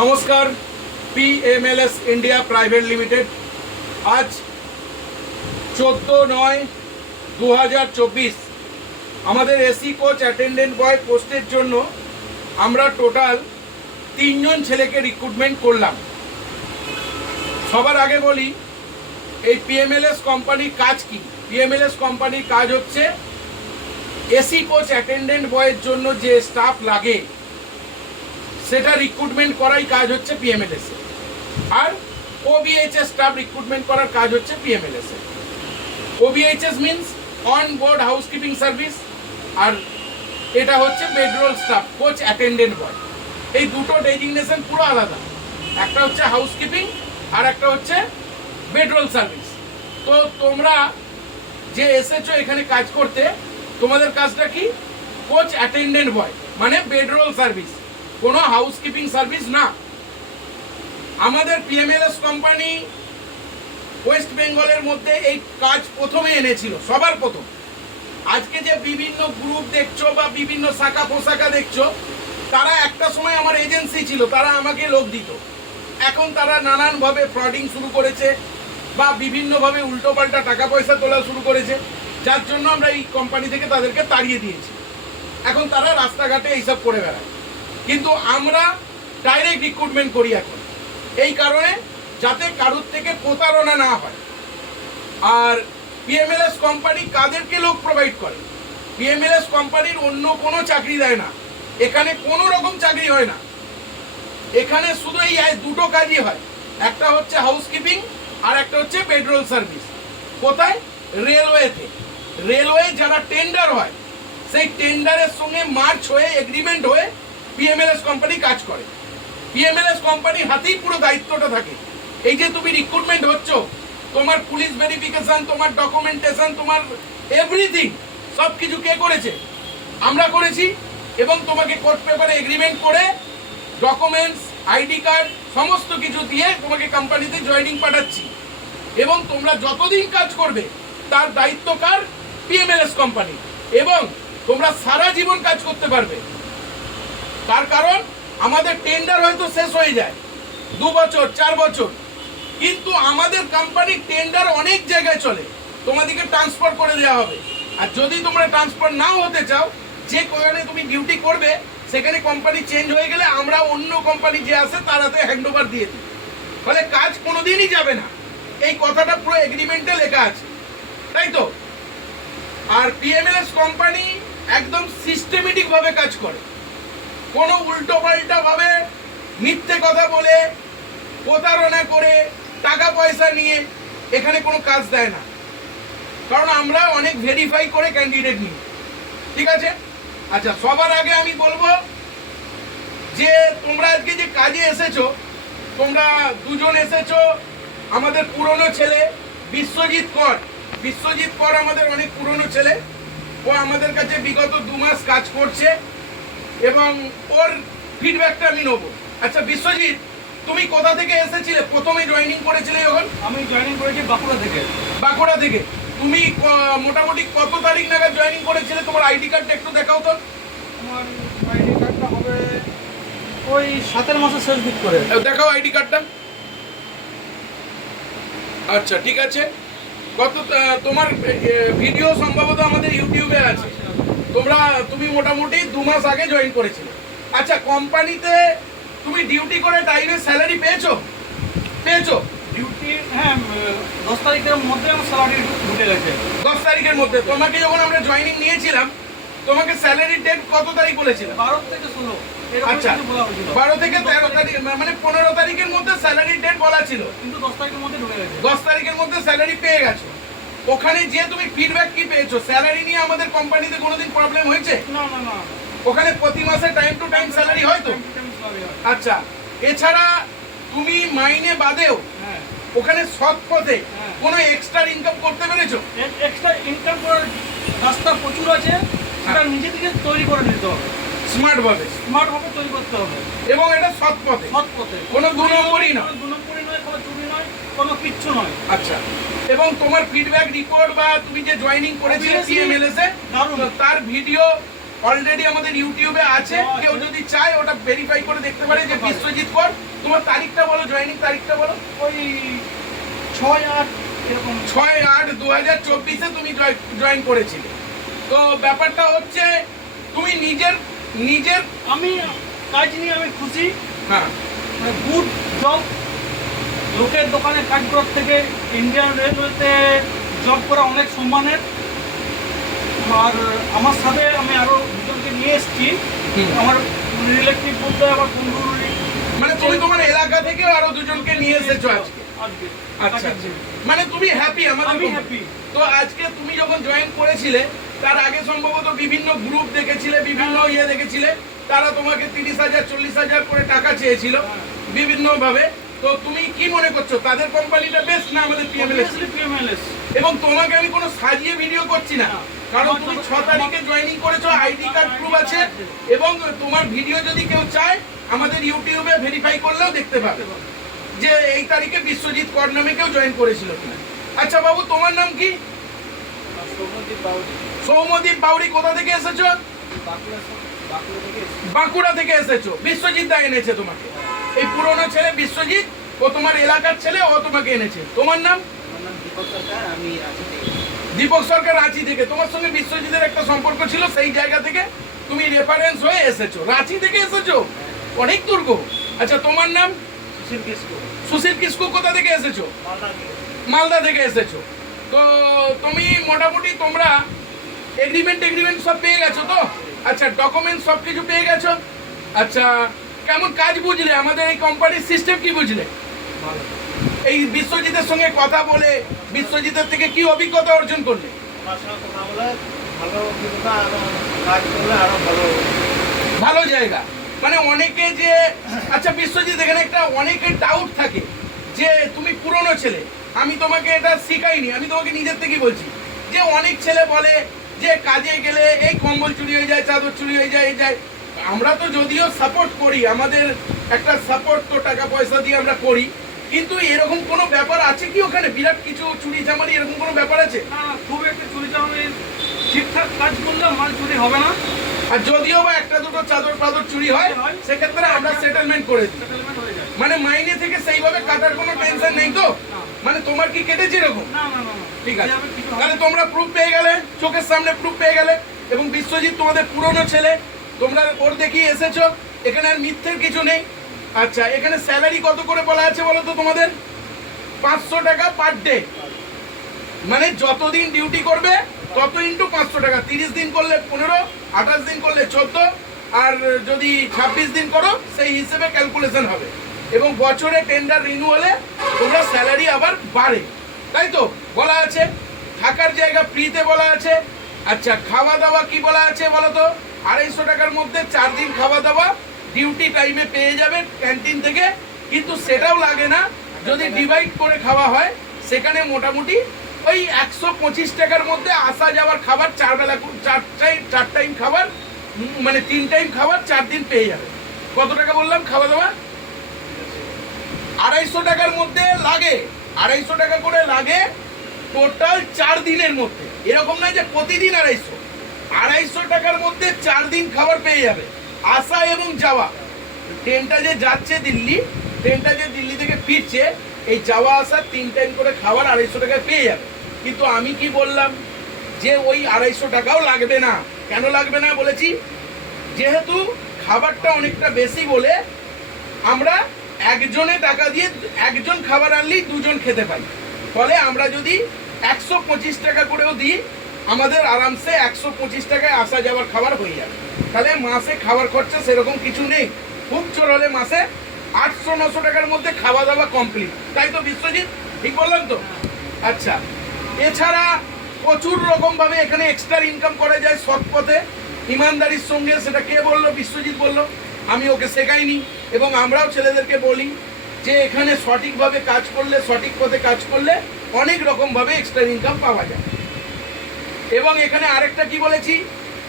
নমস্কার, PMLS India private limited. আজ 14/9/2024 আমাদের এসি কোচ অ্যাটেন্ডেন্ট বয় পোস্টের জন্য আমরা টোটাল 3 জন ছেলেকে রিক্রুটমেন্ট করলাম। সবার আগে বলি এই PMLS কোম্পানির কাজ কি। PMLS কোম্পানির কাজ হচ্ছে এসি কোচ অ্যাটেন্ডেন্ট বয়ের জন্য যে স্টাফ লাগে সেটা রিক্রুটমেন্ট করাই কাজ হচ্ছে PMLS এ, আর OBHS স্টাফ রিক্রুটমেন্ট করার কাজ হচ্ছে PMLS এ। OBHS means on board housekeeping service, আর এটা হচ্ছে bedroll staff coach attendant boy. এই দুটো ডেজিগনেশন পুরো আলাদা, একটা হচ্ছে হাউসকিপিং আর একটা হচ্ছে বেডরোল সার্ভিস। তো তোমরা যে এসেছো এখানে কাজ করতে, তোমাদের কাজটা কি? কোচ অ্যাটেন্ডেন্ট বয়, মানে বেডরোল সার্ভিস, কোনো হাউসকিপিং সার্ভিস না। আমাদের PMLS কোম্পানি ওয়েস্ট বেঙ্গলের মধ্যে এই কাজ প্রথমে এনেছিল, সবার প্রথম। আজকে যে বিভিন্ন গ্রুপ দেখছো বা বিভিন্ন শাখা পোশাখা দেখছো, তারা একটা সময় আমার এজেন্সি ছিল, তারা আমাকে লোক দিত। এখন তারা নানানভাবে ফ্রডিং শুরু করেছে বা বিভিন্নভাবে উল্টোপাল্টা টাকা পয়সা তোলা শুরু করেছে, যার জন্য আমরা এই কোম্পানি থেকে তাদেরকে তাড়িয়ে দিয়েছি। এখন তারা রাস্তাঘাটে এইসব করে বেড়ায়, কিন্তু আমরা ডাইরেক্ট রিক্রুটমেন্ট করি এখন, এই কারণে যাতে কারুর থেকে প্রতারণা না হয়। আর PMLS কোম্পানি কাদেরকে লোক প্রোভাইড করে? PMLS কোম্পানির অন্য কোনো চাকরি দেয় না, এখানে কোনো রকম চাকরি হয় না। এখানে শুধু এই দুটো কাজই হয়, একটা হচ্ছে হাউসকিপিং আর একটা হচ্ছে বেডরোল সার্ভিস। কোথায়? রেলওয়েতে। রেলওয়ে যারা টেন্ডার হয়, সেই টেন্ডারের সঙ্গে মার্চ হয়ে এগ্রিমেন্ট হয়ে PMLS কোম্পানি কাজ করে। PMLS কোম্পানির হাতেই পুরো দায়িত্বটা থাকে। এই যে তুমি রিক্রুটমেন্ট হচ্ছ, তোমার পুলিশ ভেরিফিকেশন, তোমার ডকুমেন্টেশন, তোমার এভরিথিং সব কিছু কে করেছে? আমরা করেছি। এবং তোমাকে কোর্ট পেপারে এগ্রিমেন্ট করে ডকুমেন্টস, আইডি কার্ড সমস্ত কিছু দিয়ে তোমাকে কোম্পানিতে জয়েনিং পাঠাচ্ছি। এবং তোমরা যতদিন কাজ করবে তার দায়িত্ব কার? PMLS company. এবং তোমরা সারা জীবন কাজ করতে পারবে। তার কারণ আমাদের টেন্ডার হয়তো শেষ হয়ে যায় 2 বছর 4 বছর, কিন্তু আমাদের কোম্পানির টেন্ডার অনেক জায়গায় চলে, তোমাদেরকে ট্রান্সফার করে দেওয়া হবে। আর যদি তোমরা ট্রান্সফার নাও হতে চাও, যে কোয়ানে তুমি ডিউটি করবে সেখানে কোম্পানি চেঞ্জ হয়ে গেলে আমরা অন্য কোম্পানি যে আসে তার হাতে হ্যান্ড ওভার দিয়ে দিই, ফলে কাজ কোনোদিনই যাবে না। এই কথাটা পুরো এগ্রিমেন্টে লেখা আছে, তাই তো? আর PMLS কোম্পানি একদম সিস্টেমেটিক ভাবে কাজ করে, কোনো উল্টো পাল্টা ভাবে মিথ্যে কথা বলে প্রতারণা করে টাকা পয়সা নিয়ে এখানে কোনো কাজ দেয় না। কারণ আমরা অনেক ভেরিফাই করে ক্যান্ডিডেট নিই, ঠিক আছে? আচ্ছা, সবার আগে আমি বলবো যে তোমরা আজকে যে কাজে এসেছো, তোমরা দুজন এসেছো আমাদের পুরনো ছেলে বিশ্বজিৎ কর। বিশ্বজিৎ কর আমাদের অনেক পুরনো ছেলে, ও আমাদের কাছে বিগত 2 মাস কাজ করছে এবং ওর ফিডব্যাকটা আমি নেবো। আচ্ছা বিশ্বজিৎ, তুমি কোথা থেকে এসেছিলে? প্রথমে জয়েনিং করেছিলে যখন? আমি জয়েনিং করেছি বাঁকুড়া থেকে। বাঁকুড়া থেকে। তুমি মোটামুটি কত তারিখ নাগাদ জয়েনিং করেছিলে? তোমার আইডি কার্ডটা একটু দেখাও তো। আমার আইডি কার্ডটা হবে ওই 7 মাসের শেষ দিক করে। দেখাও আইডি কার্ডটা। আচ্ছা ঠিক আছে। তোমার ভিডিও সম্ভবত আমাদের ইউটিউবে আছে। তুমি মোটামুটি 2 মাস আগে জয়েন করেছিলে। আচ্ছা, কোম্পানিতে তুমি ডিউটি করে টাইমে স্যালারি পেয়েছো? ডিউটি, হ্যাঁ, 10 তারিখের মধ্যে আমার স্যালারি ঢুকে গেছে। 10 তারিখের মধ্যে। তোমাকে যখন আমরা জয়েনিং নিয়েছিলাম, তোমাকে স্যালারি ডেট কত তারিখ বলেছিল? 12 থেকে 16। আচ্ছা, 12 থেকে 13 তারিখ, মানে 15 তারিখের মধ্যে স্যালারি ডেট বলা ছিল, কিন্তু 10 তারিখের মধ্যে ঢুকে গেছে। 10 তারিখের মধ্যে স্যালারি পেয়ে গেছো। ওখানে যে তুমি ফিডব্যাক কি পেয়েছো? স্যালারি নিয়ে আমাদের কোম্পানিতে কোনোদিন প্রবলেম হয়েছে? না না না, ওখানে প্রতি মাসে টাইম টু টাইম স্যালারি হয় তো? আচ্ছা, এছাড়া তুমি মাইনে বাদেও ওখানে সৎ পথে কোনো এক্সট্রা ইনকাম করতে পেরেছো? এক্সট্রা ইনকাম করার রাস্তা প্রচুর আছে, সেটা নিজে থেকে তৈরি করে নিতে হবে, স্মার্ট ভাবে তৈরি করতে হবে। এবং এটা সৎ পথে, কোনো 2 নম্বরই নয়, কোনো চুরি নয়, কোনো কিচ্ছু নয়। আচ্ছা, এবং তোমার ফিডব্যাক রিপোর্ট বা তুমি যে জয়েনিং করেছিলে PMLS এ, তার ভিডিও অলরেডি আমাদের ইউটিউবে আছে। কেউ যদি চায় ওটা ভেরিফাই করে দেখতে পারে যে বিশ্বজিৎ কর তারিখটা বলো। ওই 6-8 এরকম। 6/8/2024 তুমি জয়েন করেছিলে। তো ব্যাপারটা হচ্ছে তুমি নিজের আমি কাজ নিয়ে আমি খুশি। হ্যাঁ, গুড জব। লোকের দোকানে কাজ করার থেকে ইন্ডিয়ান রেলওয়েতে জব করা অনেক সম্মানের। আর আমার সাথে আমি আরো দুজনকে নিয়ে এসেছি। আমার রিলেটিভ বলতে আমার বন্ধু। মানে তুমি তোমার এলাকা থেকে আরো দুজনকে নিয়ে এসেছো আজকে। আজকে আচ্ছা, মানে তুমি হ্যাপি আমাদের আমি company? হ্যাপি। তো আজকে তুমি যখন জয়েন করেছিলে তার আগে সম্ভবত বিভিন্ন গ্রুপ দেখেছিলে, বিভিন্ন ইয়ে দেখেছিলে, তারা তোমাকে 30,000 40,000 করে টাকা চেয়েছিল বিভিন্ন ভাবে। তো তুমি কি মনে করছো তাদের কোম্পানিটা বেস্ট না আমাদের পিএমএলএস? পিএমএলএস। এবং তোমাকে আমি কোনো সাজিয়ে ভিডিও করছি না, কারণ তুমি 6 তারিখে জয়েনিং করেছো, আইডি কার্ড প্রুফ আছে, এবং তোমার ভিডিও যদি কেউ চায় আমাদের ইউটিউবে ভেরিফাই করলেও দেখতে পাবে যে এই তারিখে বিশ্বজিৎ কর নামে কেউ জয়েন করেছিল কিনা। আচ্ছা বাবু, তোমার নাম কি? সৌম্যদীপ বাউরি। কোথা থেকে এসেছো? বাঁকুড়া থেকে এসেছো। বিশ্বজিৎ দা এনেছে তোমাকে, এই পুরনো ছেলে বিশ্বজিৎ, ও তোমার এলাকার ছেলে, ও তোমাকে এনেছে। তোমার নাম? দীপক সরকার, রাঁচি থেকে। তোমার সঙ্গে বিশ্বজিতের একটা সম্পর্ক ছিল, সেই জায়গা থেকে তুমি রেফারেন্স হয়ে এসেছো। রাঁচি থেকে এসেছো, অনেক দুর্গ। আচ্ছা, তোমার নাম? সুশীল কিসকু। কোথা থেকে এসেছো? মালদা থেকে এসেছো। তো তুমি মোটামুটি তোমরা এগ্রিমেন্ট সব পেয়ে গেছো তো? আচ্ছা, ডকুমেন্ট সব কিছু পেয়ে গেছো। আচ্ছা, কেমন কাজ বুঝলে আমাদের এই কোম্পানির সিস্টেম, কি বুঝলে? এই বিশ্বজিতের সঙ্গে কথা বলে বিশ্বজিতের থেকে কি অভিজ্ঞতা অর্জন করলে? ভালো জায়গা, মানে অনেকে যে, আচ্ছা বিশ্বজিৎ, এখানে একটা অনেকের ডাউট থাকে যে তুমি পুরনো ছেলে, আমি তোমাকে এটা শিখাইনি, আমি তোমাকে নিজের থেকেই বলছি যে অনেক ছেলে বলে যে কাজে গেলে এই কম্বল চুরি হয়ে যায়, চাদর চুরি হয়ে যায়, এই যায়। আমরা তো যদিও সাপোর্ট করি, আমাদের একটা সাপোর্ট তো টাকা পয়সা দিয়ে আমরা করি, কিন্তু এরকম কোনো ব্যাপার আছে কি ওখানে বিরাট কিছু চুরি চামারি এরকম কোনো ব্যাপার আছে? না, খুব একটা চুরি চামারি, ঠিকঠাক কাজ করলে মাল চুরি হবে না। আর যদিও বা একটা দুটো চাদর পাদর চুরি হয়, সেক্ষেত্রে আমরা সেটেলমেন্ট করে দিই, সেটেলমেন্ট হয়ে যায়। মানে মাইনে থেকে সেইভাবে কাটার কোনো টেনশন নেই তো? মানে তোমার কি কেটেছে এরকম? না না না, ঠিক আছে, তাহলে তোমরা প্রুফ পেয়ে গেলে, চোখের সামনে প্রুফ পেয়ে গেলে। এবং বিশ্বজিৎ তোমাদের পুরনো ছেলে, তোমরা ওর দেখিয়ে এসেছো, এখানে আর মিথ্যের কিছু নেই। আচ্ছা, এখানে স্যালারি কত করে বলা আছে বলো তো তোমাদের? 500 টাকা পার ডে, মানে যতদিন ডিউটি করবে তত ইন্টু 500 টাকা। 30 দিন করলে 15, 28 দিন করলে 14, আর যদি 26 দিন করো সেই হিসেবে ক্যালকুলেশন হবে। এবং বছরে টেন্ডার রিনিউ হলে তোমরা স্যালারি আবার বাড়ে, তাই তো বলা আছে। থাকার জায়গা ফ্রিতে বলা আছে। আচ্ছা, খাওয়া দাওয়া কি বলা আছে বলো তো? 250 টাকার মধ্যে 4 দিন খাওয়া দাওয়া ডিউটি টাইমে পেয়ে যাবে ক্যান্টিন থেকে, কিন্তু সেটাও লাগে না যদি ডিভাইড করে খাওয়া হয়। সেখানে মোটামুটি ওই 125 টাকার মধ্যে আসা যাওয়ার খাবার 4 বেলা, 4 টাইম খাবার, মানে 3 টাইম খাবার 4 দিন পেয়ে যাবে। কত টাকা বললাম খাওয়া দাওয়া? 250 টাকার মধ্যে লাগে, 250 টাকা করে লাগে টোটাল 4 দিনের মধ্যে। এরকম নয় যে প্রতিদিন 250 টাকার মধ্যে 4 দিন খাবার পেয়ে যাবে, আসা এবং যাওয়া। ট্রেনটা যে যাচ্ছে দিল্লি, ট্রেনটা যে দিল্লি থেকে ফিরছে, এই যাওয়া আসা 3 টাইম করে খাবার 250 টাকায় পেয়ে যাবে। কিন্তু আমি কি বললাম যে ওই 250 টাকাও লাগবে না। কেন লাগবে না বলেছি? যেহেতু খাবারটা অনেকটা বেশি বলে আমরা একজনে টাকা দিয়ে, একজন খাবার আনলেই দুজন খেতে পাই। ফলে আমরা যদি 125 টাকা করেও দিই, আমাদের আরামসে 125 টাকায় আসা যাওয়ার খাবার হয়ে যাবে। তাহলে মাসে খাবার খরচা সেরকম কিছু নেই। খুব জোর হলে মাসে 800-900 টাকার মধ্যে খাওয়া দাওয়া কমপ্লিট, তাই তো বিশ্বজিৎ? ঠিক বললাম তো? আচ্ছা, এছাড়া প্রচুর রকমভাবে এখানে এক্সট্রা ইনকাম করা যায় সৎ পথে, ইমানদারির সঙ্গে। সেটা কে বললো? বিশ্বজিৎ বললো, আমি ওকে শেখাইনি। এবং আমরাও ছেলেদেরকে বলি যে এখানে সঠিকভাবে কাজ করলে, সঠিক পথে কাজ করলে অনেক রকমভাবে এক্সট্রা ইনকাম পাওয়া যায়। এবং এখানে আরেকটা কি বলেছি,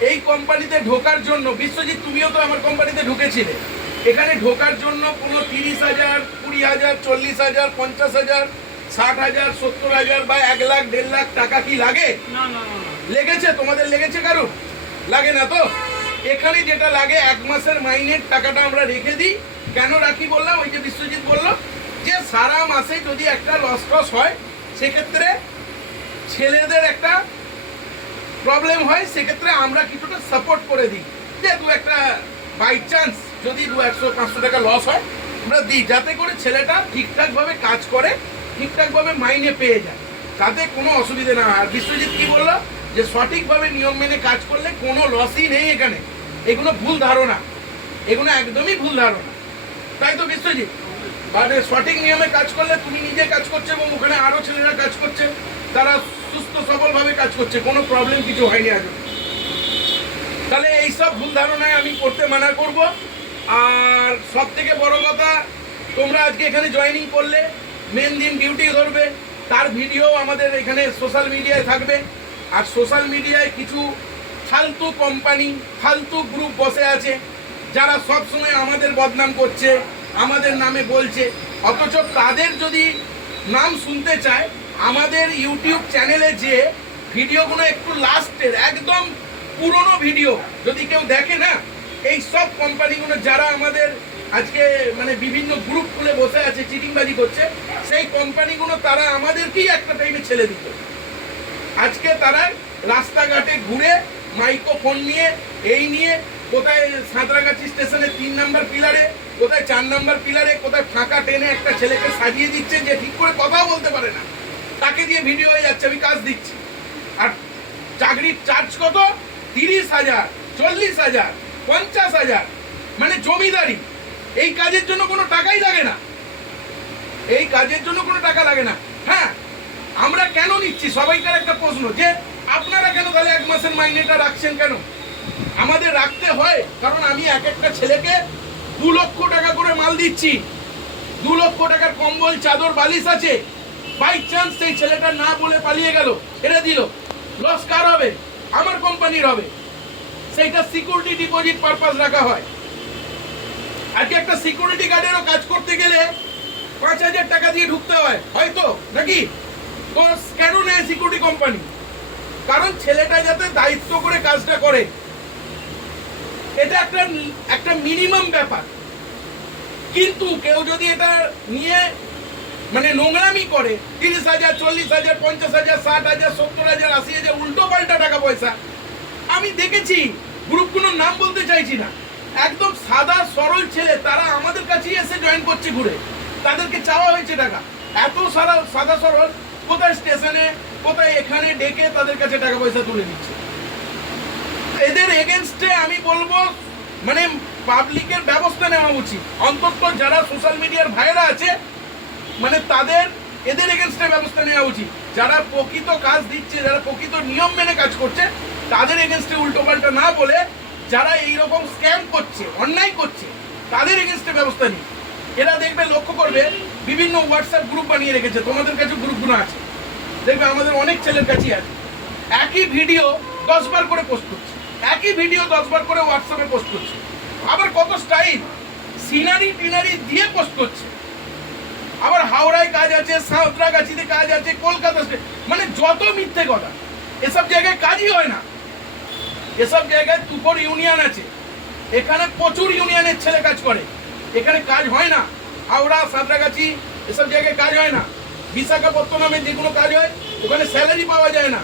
এই কোম্পানিতে ঢোকার জন্য, বিশ্বজিৎ তুমিও তো আমার কোম্পানিতে ঢুকেছিলে, এখানে ঢোকার জন্য কোনো 30,000, 20,000, 40,000, 50,000, 60,000, 70,000 বা 1 লাখ 1.5 লাখ টাকা কি লাগে? না না না। লেগেছে? তোমাদের লেগেছে কারো? লাগে না তো? এখানে যেটা লাগে 1 মাসের মাইনের টাকাটা আমরা রেখে দিই। কেন রাখি বললাম? ওই যে বিশ্বজিৎ বললো যে সারা মাসে যদি একটা লস হয় সেক্ষেত্রে ছেলেদের একটা প্রবলেম হয়, সেক্ষেত্রে আমরা কিছুটা সাপোর্ট করে দিই, যে দু একটা বাই চান্স যদি 200-500 টাকা লস হয় আমরা দিই, যাতে করে ছেলেটা ঠিকঠাকভাবে কাজ করে, ঠিকঠাকভাবে মাইনে পেয়ে যায়, তাতে কোনো অসুবিধা না হয়। আর বিশ্বজিৎ কি বললো যে সঠিকভাবে নিয়ম মেনে কাজ করলে কোনো লসই নেই এখানে, এগুলো ভুল ধারণা, এগুলো একদমই ভুল ধারণা, তাই তো বিশ্বজিৎ? মানে সঠিক নিয়মে কাজ করলে তুমি নিজে কাজ করছো এবং ওখানে আরো ছেলেরা কাজ করছে, তারা সুস্থ সবলভাবে কাজ করছে, কোনো প্রবলেম কিছু হয়নি আজ। তাহলে এইসব ভুল ধারণায় আমি করতে মানা করব। আর সব থেকে বড় কথা, তোমরা আজকে এখানে জয়েনিং করলে, মেন দিন ডিউটি ধরবে, তার ভিডিও আমাদের এখানে সোশ্যাল মিডিয়ায় থাকবে। আর সোশ্যাল মিডিয়ায় কিছু ফালতু কোম্পানি, ফালতু গ্রুপ বসে আছে, যারা সব সময় আমাদের বদনাম করছে, আমাদের নামে বলছে, অথচ তাদের যদি নাম শুনতে চায় আমাদের ইউটিউব চ্যানেলে যে ভিডিওগুলো একটু লাস্টের একদম পুরনো ভিডিও যদি কেউ দেখে না, এই সব কোম্পানিগুলো যারা আমাদের আজকে মানে বিভিন্ন গ্রুপ খুলে বসে আছে চিটিংবাজি করছে, সেই কোম্পানিগুলো তারা আমাদেরকেই একটা টাইমে ছেড়ে দিত। আজকে তারা রাস্তাঘাটে ঘুরে মাইক্রোফোন নিয়ে এই নিয়ে কোথায় সাঁতরাগাছি স্টেশনে 3 নম্বর পিলারে, কোথায় 4 নম্বর পিলারে, কোথায় ফাঁকা ট্রেনে একটা ছেলেকে সাজিয়ে দিচ্ছে যে ঠিক করে কথাও বলতে পারে না, তাকে দিয়ে ভিডিও হয়ে যাচ্ছে আমি কাজ দিচ্ছি। আর চাকরির চার্জ কত? 30,000, 40,000, 50,000, মানে জমিদারি। এই কাজের জন্য কোনো টাকাই লাগে না, এই কাজের জন্য কোনো টাকা লাগে না। হ্যাঁ, আমরা কেন নিচ্ছি সবাইকার একটা প্রশ্ন, যে আপনারা কেন তাহলে 1 মাসের মাইনেটা রাখছেন কেন? আমাদের রাখতে হয় কারণ আমি এক একটা ছেলেকে 2 লক্ষ টাকা করে মাল দিচ্ছি, 2 লক্ষ টাকার কম্বল চাদর বালিশ আছে, বাই চান্স সেই ছেলেটা না বলে পালিয়ে গেল, ছেড়ে দিল, লস কার হবে? আমার কোম্পানির হবে। সেইটা সিকিউরিটি ডিপোজিট পারপাস রাখা হয়। আজকে একটা সিকিউরিটি গার্ডেরও কাজ করতে গেলে 5,000 টাকা দিয়ে ঢুকতে হয় হয়তো, নাকি? তো কেন নেয় সিকিউরিটি কোম্পানি? কারণ ছেলেটা যাতে দায়িত্ব করে কাজটা করে, এটা একটা মিনিমাম ব্যাপার। কিন্তু কেউ যদি এটা নিয়ে মানে নোংরামি করে, 30,000, 40,000, 50,000, 60,000, 70,000, 80,000 উল্টো পাল্টা টাকা পয়সা, আমি দেখেছি। গ্রুপগুলোর নাম বলতে চাইছি না, একদম সাদা সরল ছেলে, তারা আমাদের কাছেই এসে জয়েন করছে ঘুরে, তাদেরকে চাওয়া হয়েছে টাকা। এত সাদা সরল, কোথায় স্টেশনে, কোথায় এখানে ডেকে তাদের কাছে টাকা পয়সা তুলে দিচ্ছে। এদের এগেনস্টে আমি বলবো মানে পাবলিকের ব্যবস্থা নেওয়া উচিত। অন্তত যারা সোশ্যাল মিডিয়ার ভাইরা আছে মানে তাদের এদের এগেনস্টে ব্যবস্থা নেওয়া উচিত। যারা প্রকৃত কাজ দিচ্ছে, যারা প্রকৃত নিয়ম মেনে কাজ করছে, তাদের এগেনস্টে উল্টোপাল্টা না বলে যারা এইরকম স্ক্যাম করছে, অন্যায় করছে, তাদের এগেনস্টে ব্যবস্থা নিই। এরা দেখবে, লক্ষ্য করবে, বিভিন্ন হোয়াটসঅ্যাপ গ্রুপ বানিয়ে রেখেছে, তোমাদের কাছে গ্রুপগুলো আছে, দেখবে আমাদের অনেক ছেলের কাছেই আছে। একই ভিডিও 10 বার করে পোস্ট করছে, একই ভিডিও 10 বার করে হোয়াটসঅ্যাপে পোস্ট করছে, আবার কত স্টাইল সিনারি টিনারি দিয়ে পোস্ট করছে। আবার হাওড়ায় কাজ আছে, সাঁতরাগাছিতে কাজ আছে, কলকাতা, মানে যত মিথ্যে কথা। এসব জায়গায় কাজই হয় না। এসব জায়গায় তুপর ইউনিয়ন আছে, এখানে প্রচুর ইউনিয়নের ছেলে কাজ করে, এখানে কাজ হয় না। হাওড়া, সাঁতরাগাছি এসব জায়গায় কাজ হয় না। বিশাখাপত্তনমে যেগুলো কাজ হয় ওখানে স্যালারি পাওয়া যায় না।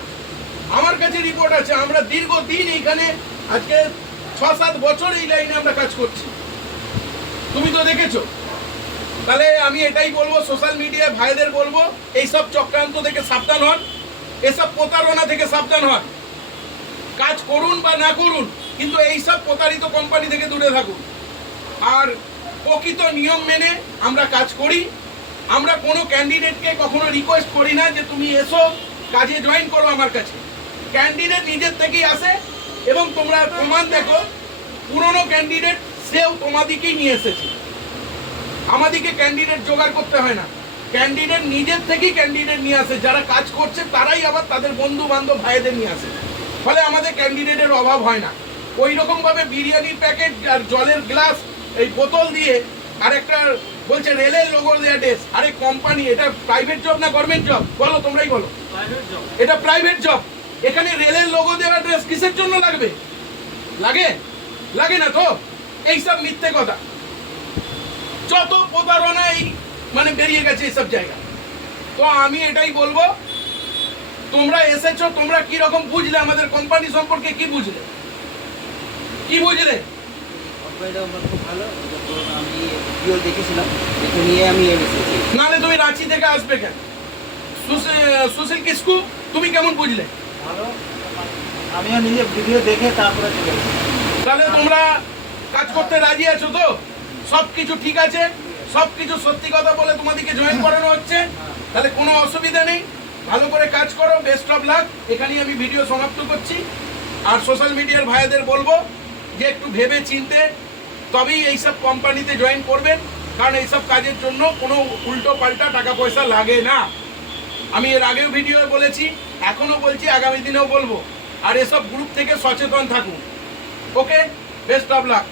আমার কাছে রিপোর্ট আছে, আমরা দীর্ঘদিন এইখানে আজকে 6-7 বছর এই লাইনে আমরা কাজ করছি, তুমি তো দেখেছো। তাহলে আমি এটাই বলবো, সোশ্যাল মিডিয়ায় ভাইদের বলবো, এইসব চক্রান্ত থেকে সাবধান হন, এসব প্রতারণা থেকে সাবধান হন। কাজ করুন বা না করুন, কিন্তু এইসব প্রতারিত কোম্পানি থেকে দূরে থাকুন। আর প্রকৃত নিয়ম মেনে আমরা কাজ করি। আমরা কোনো ক্যান্ডিডেটকে কখনো রিকোয়েস্ট করি না যে তুমি এসো কাজে জয়েন করো আমার কাছে। ক্যান্ডিডেট নিজের থেকেই আসে, এবং তোমরা প্রমাণ দেখো, পুরনো ক্যান্ডিডেট সেও তোমাদেরকেই নিয়ে এসেছে। আমাদেরকে ক্যান্ডিডেট জোগাড় করতে হয় না, ক্যান্ডিডেট নিজের থেকেই ক্যান্ডিডেট নিয়ে আসে। যারা কাজ করছে তারাই আবার তাদের বন্ধু বান্ধব ভাইদের নিয়ে আসে, ফলে আমাদের ক্যান্ডিডেটের অভাব হয় না। ওই রকমভাবে বিরিয়ানির প্যাকেট আর জলের গ্লাস এই বোতল দিয়ে আর একটা বলছে রেলের লোগো দেওয়া ড্রেস। আরে কোম্পানি, এটা প্রাইভেট জব না গভর্নমেন্ট জব? বলো, তোমরাই বলো। এটা প্রাইভেট জব, এখানে রেলের লোগো দেওয়া ড্রেস কিসের জন্য লাগবে? লাগে না তো। এইসব মিথ্যে কথা, যত প্রতারণা এই মানে বেরিয়ে গেছে এইসব জায়গা। তো আমি এটাই বলবো, তোমরা এসেছো, তোমরা কি রকম বুঝলে আমাদের কোম্পানি সম্পর্কে, কি বুঝলে? কোম্পানিটা আমার খুব ভালো, আমি ভিডিও দেখেছিলাম, দেখে নিয়ে আমি এসেছি। নাহলে তুমি রাঁচি থেকে আসবে কেন? সুশীল কিসকু, তুমি কেমন বুঝলে? ভালো, আমিও নিজে ভিডিও দেখে তারপরে চলে এসেছি। তাহলে তোমরা কাজ করতে রাজি আছো তো? সব কিছু ঠিক আছে, সব কিছু সত্যি কথা বলে তোমাদেরকে জয়েন করানো হচ্ছে, তাহলে কোনো অসুবিধা নেই। ভালো করে কাজ করো, বেস্ট অফ লাক। এখানেই আমি ভিডিও সমাপ্ত করছি। আর সোশ্যাল মিডিয়ার ভাইদের বলবো যে একটু ভেবে চিনতে তবেই এইসব কোম্পানিতে জয়েন করবেন, কারণ এইসব কাজের জন্য কোনো উল্টো পাল্টা টাকা পয়সা লাগে না। আমি এর আগেও ভিডিও বলেছি, এখনও বলছি, আগামী দিনেও বলবো। আর এসব গ্রুপ থেকে সচেতন থাকুন। ওকে, বেস্ট অফ লাক।